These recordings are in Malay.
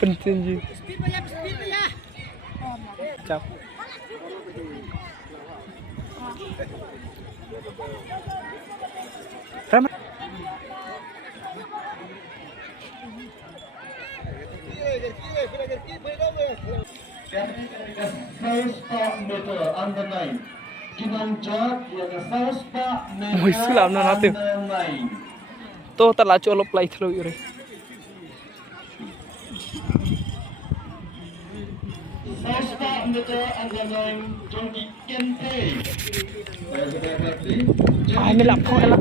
Penting juga. Cap. Ramai. 100 meter under 9. Kinanjak yang 100 meter. Ôi, sư làm nào tìm. Tôi ta là chỗ lộp lại thôi rồi. 100 meter under 9. Jongki Kente. Ai mới làm thôi là.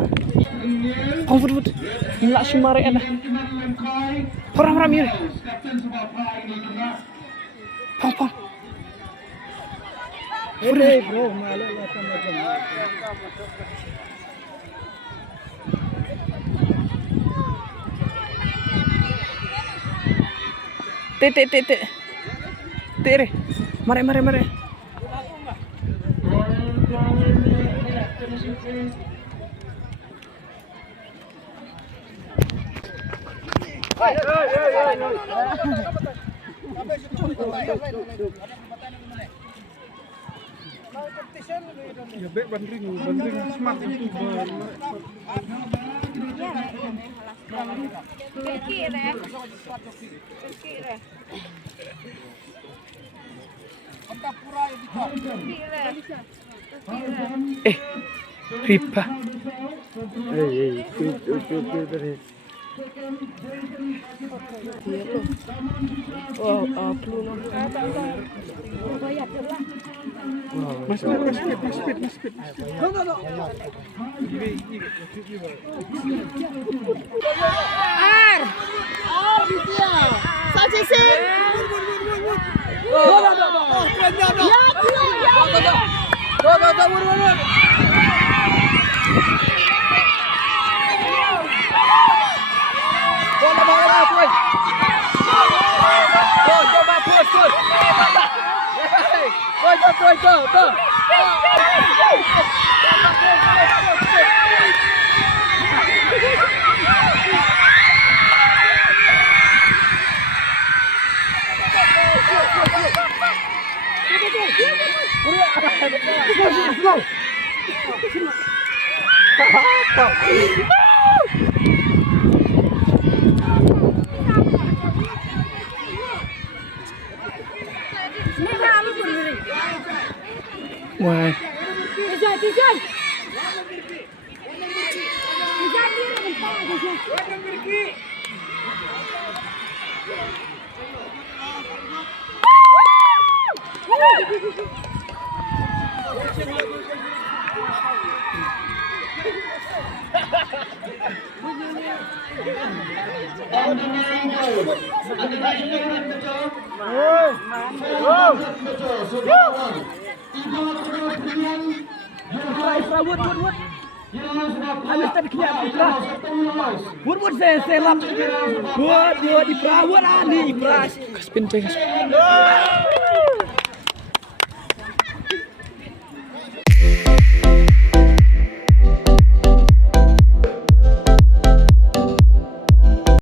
Không vụt vụt. Là sumare ana. Orang ram yuri. Pong pong. Hey bro, malah macam-macam. Te. Tere. Mare. Ya baik bandring smart YouTuber. Riba. Oh, peluru. Mas speed. No. Wah. Wood saya lap. Wood di perahu lah di pras. Spin.